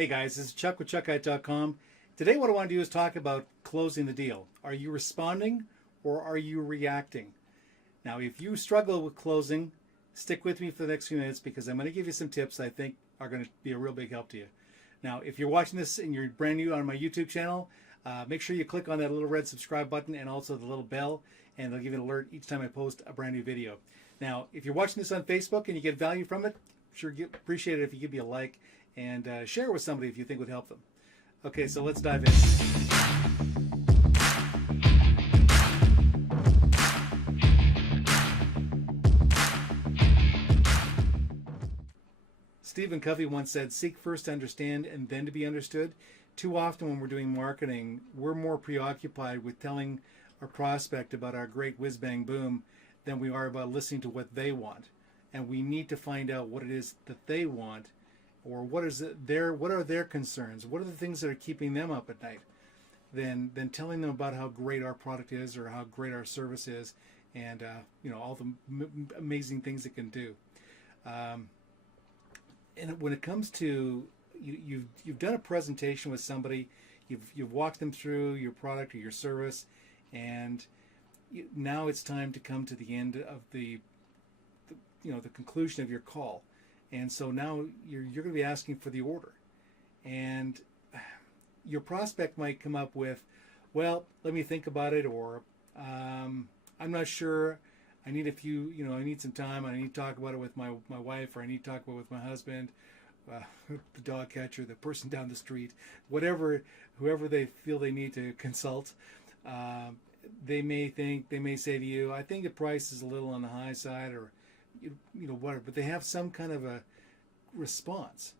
Hey guys, this is Chuck with ChuckGuide.com. Today what I want to do is talk about closing the deal. Are you responding or are you reacting? Now if you struggle with closing, stick with me for the next few minutes because I'm going to give you some tips I think are going to be a real big help to you. Now if you're watching this and you're brand new on my YouTube channel, make sure you click on that little red subscribe button and also the little bell, and they'll give you an alert each time I post a brand new video. Now if you're watching this on Facebook and you get value from it, sure appreciate it if you give me a like and share it with somebody if you think would help them. Okay, so let's dive in. Stephen Covey once said, seek first to understand and then to be understood. Too often when we're doing marketing, we're more preoccupied with telling our prospect about our great whiz-bang boom than we are about listening to what they want. And we need to find out what it is that they want, or what are their concerns, what are the things that are keeping them up at night, than telling them about how great our product is or how great our service is, and all the amazing things it can do. And when it comes to you've done a presentation with somebody, you've walked them through your product or your service, and now it's time to come to the end of the conclusion of your call. And so now you're going to be asking for the order. And your prospect might come up with, well, let me think about it, or I'm not sure. I need I need some time. I need to talk about it with my wife, or I need to talk about it with my husband, the dog catcher, the person down the street, whoever they feel they need to consult. They may say to you, I think the price is a little on the high side, or whatever, but they have some kind of a response.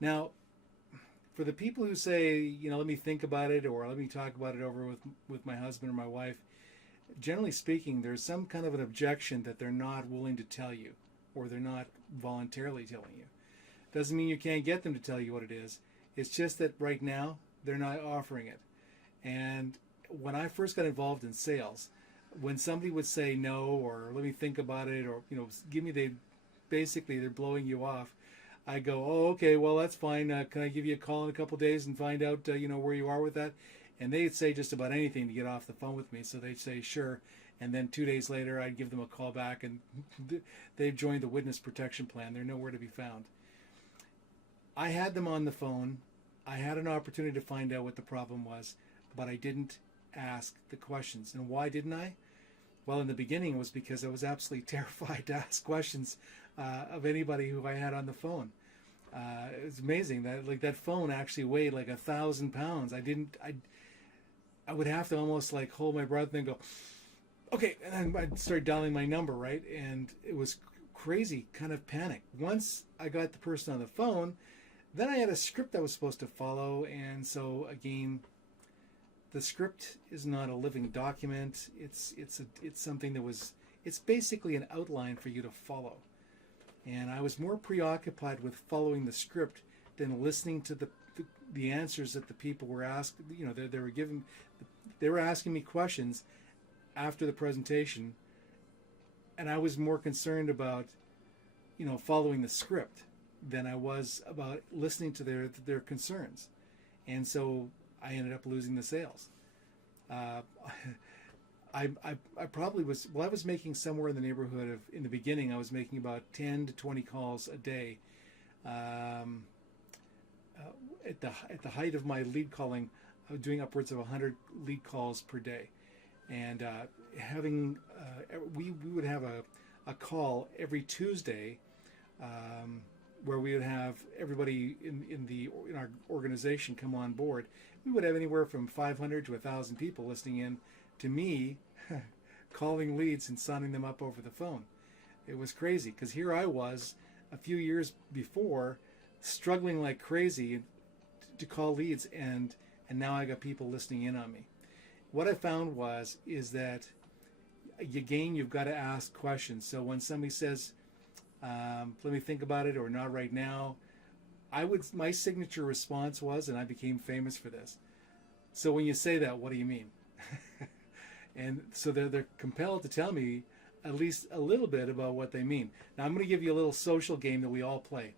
Now, for the people who say, let me think about it, or let me talk about it over with my husband or my wife, generally speaking, there's some kind of an objection that they're not willing to tell you, or they're not voluntarily telling you. Doesn't mean you can't get them to tell you what it is. It's just that right now, they're not offering it. And when I first got involved in sales, when somebody would say no, or let me think about it, or they're blowing you off, I go, oh, okay, well, that's fine. Can I give you a call in a couple of days and find out where you are with that? And they'd say just about anything to get off the phone with me. So they'd say sure, and then 2 days later I'd give them a call back, and they've joined the witness protection plan. They're nowhere to be found. I had them on the phone. I had an opportunity to find out what the problem was, but I didn't ask the questions. And why didn't I? Well, in the beginning, it was because I was absolutely terrified to ask questions of anybody who I had on the phone. It was amazing that that phone actually weighed like 1,000 pounds. I would have to almost hold my breath and then go, okay, and then I'd start dialing my number, right? And it was crazy, kind of panic. Once I got the person on the phone, then I had a script I was supposed to follow, and so again, the script is not a living document. It's something it's basically an outline for you to follow. And I was more preoccupied with following the script than listening to the answers that the people were asked. They were asking me questions after the presentation, and I was more concerned about following the script than I was about listening to their concerns. And so I ended up losing the sales. I probably was, I was making somewhere in the neighborhood of, in the beginning, I was making about 10 to 20 calls a day. At the height of my lead calling, I was doing upwards of 100 lead calls per day. And we would have a call every Tuesday where we would have everybody in our organization come on board. We would have anywhere from 500 to 1,000 people listening in to me calling leads and signing them up over the phone. It was crazy because here I was a few years before struggling like crazy to call leads, and now I got people listening in on me. What I found is that you've got to ask questions. So when somebody says, let me think about it, or not right now, my signature response was, and I became famous for this, so when you say that, what do you mean? And so they're compelled to tell me at least a little bit about what they mean. Now I'm going to give you a little social game that we all play.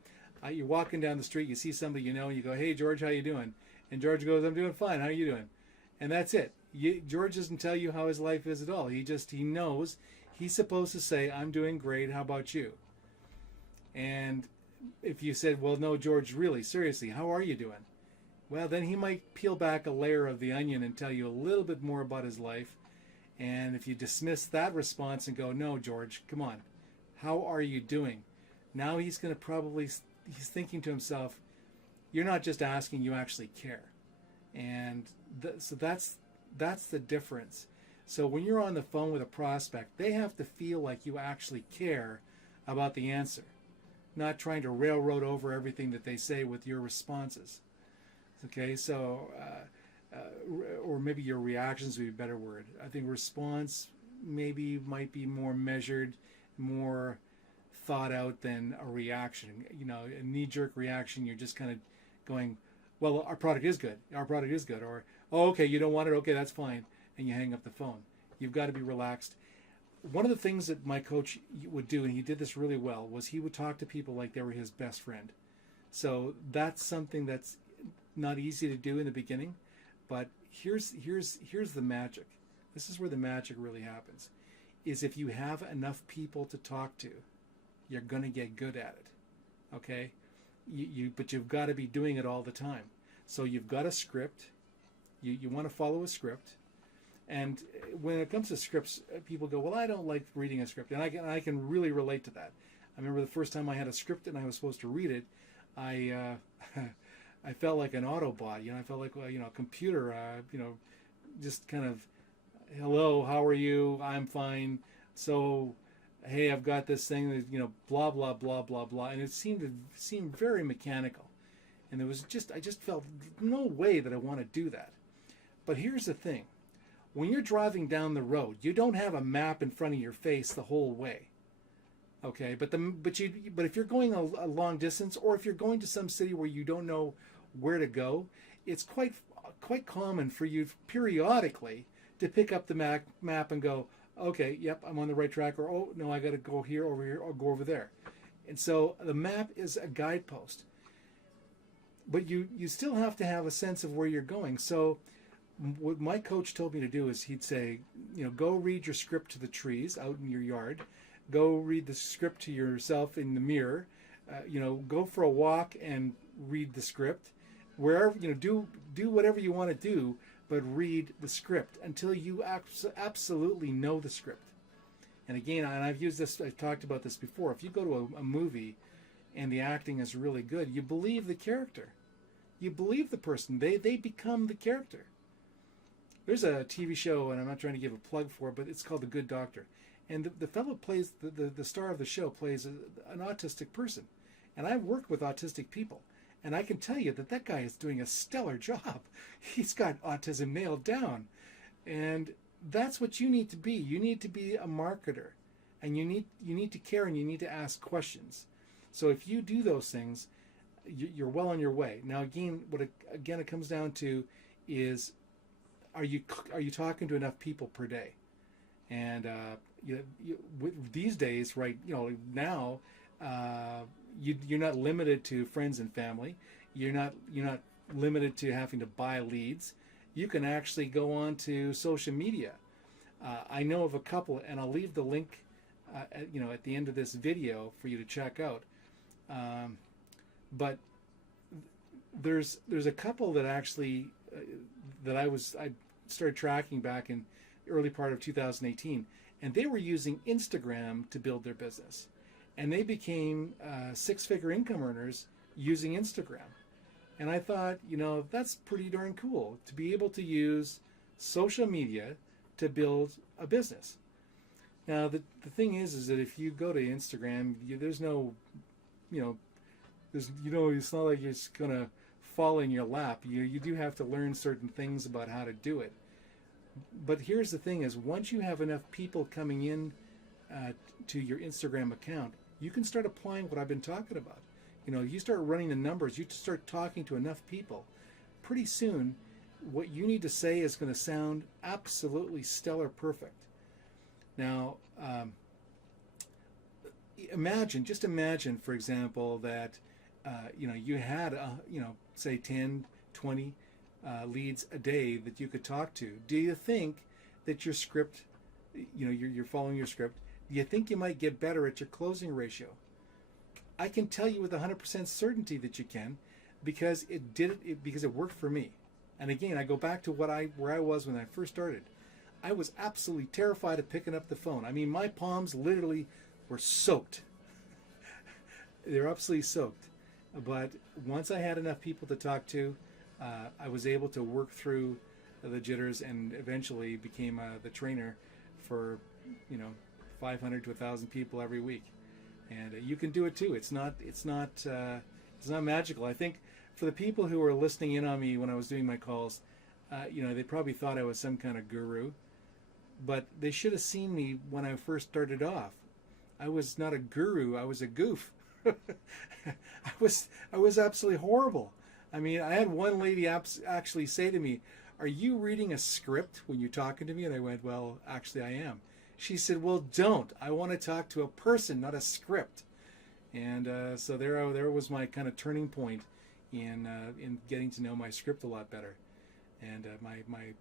You're walking down the street, you see somebody you know, and you go, "Hey, George, how you doing?" And George goes, "I'm doing fine. How are you doing?" And that's it. George doesn't tell you how his life is at all. He knows he's supposed to say, "I'm doing great. How about you?" And if you said, "Well, no, George, really, seriously, how are you doing?" Well, then he might peel back a layer of the onion and tell you a little bit more about his life. And if you dismiss that response and go, "No, George, come on, how are you doing?" Now he's going to he's thinking to himself, "You're not just asking, you actually care." And so that's the difference. So when you're on the phone with a prospect, they have to feel like you actually care about the answer, not trying to railroad over everything that they say with your responses. Okay, so or maybe your reactions would be a better word. I think response might be more measured, more thought out than a reaction. A knee-jerk reaction, you're just kind of going, "Well, our product is good. Our product is good." Or, "Oh, okay, you don't want it. Okay, that's fine." And you hang up the phone. You've got to be relaxed. One of the things that my coach would do, and he did this really well, was he would talk to people like they were his best friend. So that's something that's not easy to do in the beginning, but here's the magic. This is where the magic really happens. Is if you have enough people to talk to, you're going to get good at it. Okay? But you've got to be doing it all the time. So you've got a script. You want to follow a script. And when it comes to scripts, people go, "Well, I don't like reading a script." And I can really relate to that. I remember the first time I had a script and I was supposed to read it, I I felt like an Autobot. I felt like a computer. Just kind of, "Hello, how are you? I'm fine. So, hey, I've got this thing that blah blah blah blah blah," and it seemed very mechanical, and I just felt no way that I want to do that. But here's the thing: when you're driving down the road, you don't have a map in front of your face the whole way. Okay, but if you're going a long distance, or if you're going to some city where you don't know where to go, it's quite common for you periodically to pick up the map and go, "Okay, yep, I'm on the right track," or, "Oh no, I got to go here, over here, or go over there." And so the map is a guidepost, but you still have to have a sense of where you're going. So what my coach told me to do is he'd say, "Go read your script to the trees out in your yard. Go read the script to yourself in the mirror. Go for a walk and read the script. Wherever, do whatever you want to do, but read the script until you absolutely know the script." And again, and I've talked about this before. If you go to a movie and the acting is really good, you believe the character. You believe the person. They become the character. There's a TV show, and I'm not trying to give a plug for it, but it's called The Good Doctor. And the fellow plays, the star of the show plays an autistic person. And I've worked with autistic people. And I can tell you that guy is doing a stellar job. He's got autism nailed down. And that's what you need to be. You need to be a marketer. And you need to care, and you need to ask questions. So if you do those things, you're well on your way. Now again, it comes down to is, are you talking to enough people per day? And these days, right? Now, you're not limited to friends and family. You're not limited to having to buy leads. You can actually go on to social media. I know of a couple, and I'll leave the link, at the end of this video for you to check out. But there's a couple that actually that I started tracking back in the early part of 2018, and they were using Instagram to build their business, and they became six-figure income earners using Instagram. And I thought, that's pretty darn cool to be able to use social media to build a business. Now, the thing is that if you go to Instagram, there's no, it's not like it's going to fall in your lap. You do have to learn certain things about how to do it. But here's the thing is, once you have enough people coming in to your Instagram account, you can start applying what I've been talking about. You start running the numbers, you start talking to enough people. Pretty soon, what you need to say is going to sound absolutely stellar perfect. Now, imagine, for example, that you had, say 10, 20 leads a day that you could talk to, do you think that your script, you're following your script, do you think you might get better at your closing ratio? I can tell you with 100% certainty that you can, because because it worked for me. And again, I go back to where I was when I first started. I was absolutely terrified of picking up the phone. I mean, my palms literally were soaked. They're absolutely soaked. But once I had enough people to talk to, I was able to work through the jitters, and eventually became the trainer for 500 to 1,000 people every week. And you can do it too. It's not magical. I think for the people who were listening in on me when I was doing my calls, they probably thought I was some kind of guru, but they should have seen me when I first started off. I was not a guru. I was a goof. I was absolutely horrible. I mean, I had one lady actually say to me, "Are you reading a script when you're talking to me?" And I went, "Well, actually I am." She said, "Well, don't. I want to talk to a person, not a script." And so there was my kind of turning point in getting to know my script a lot better. And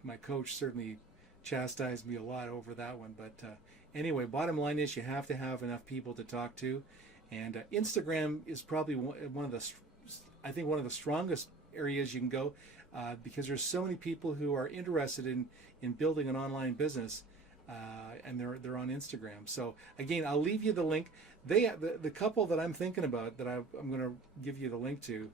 my coach certainly chastised me a lot over that one. But anyway, bottom line is you have to have enough people to talk to. And Instagram is probably one of the strongest areas you can go, because there's so many people who are interested in building an online business, and they're on Instagram. So again, I'll leave you the link. The couple that I'm thinking about that I'm going to give you the link to,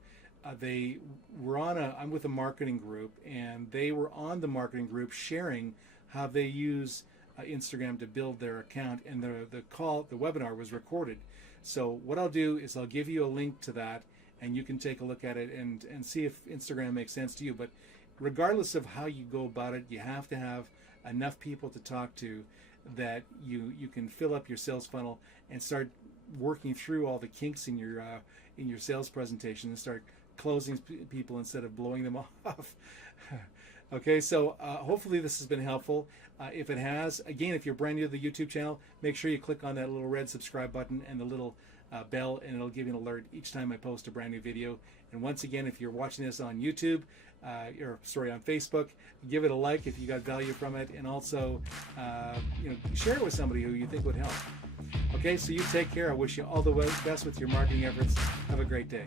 they were I'm with a marketing group, and they were on the marketing group sharing how they use Instagram to build their account, and the webinar was recorded. So what I'll do is I'll give you a link to that, and you can take a look at it and see if Instagram makes sense to you. But regardless of how you go about it, you have to have enough people to talk to that you can fill up your sales funnel and start working through all the kinks in your sales presentation and start closing people instead of blowing them off. Okay, so hopefully this has been helpful. If it has, again, if you're brand new to the YouTube channel, make sure you click on that little red subscribe button and the little bell, and it'll give you an alert each time I post a brand new video. And once again, if you're watching this on YouTube, on Facebook, give it a like if you got value from it, and also share it with somebody who you think would help. Okay, so you take care. I wish you all the best with your marketing efforts. Have a great day.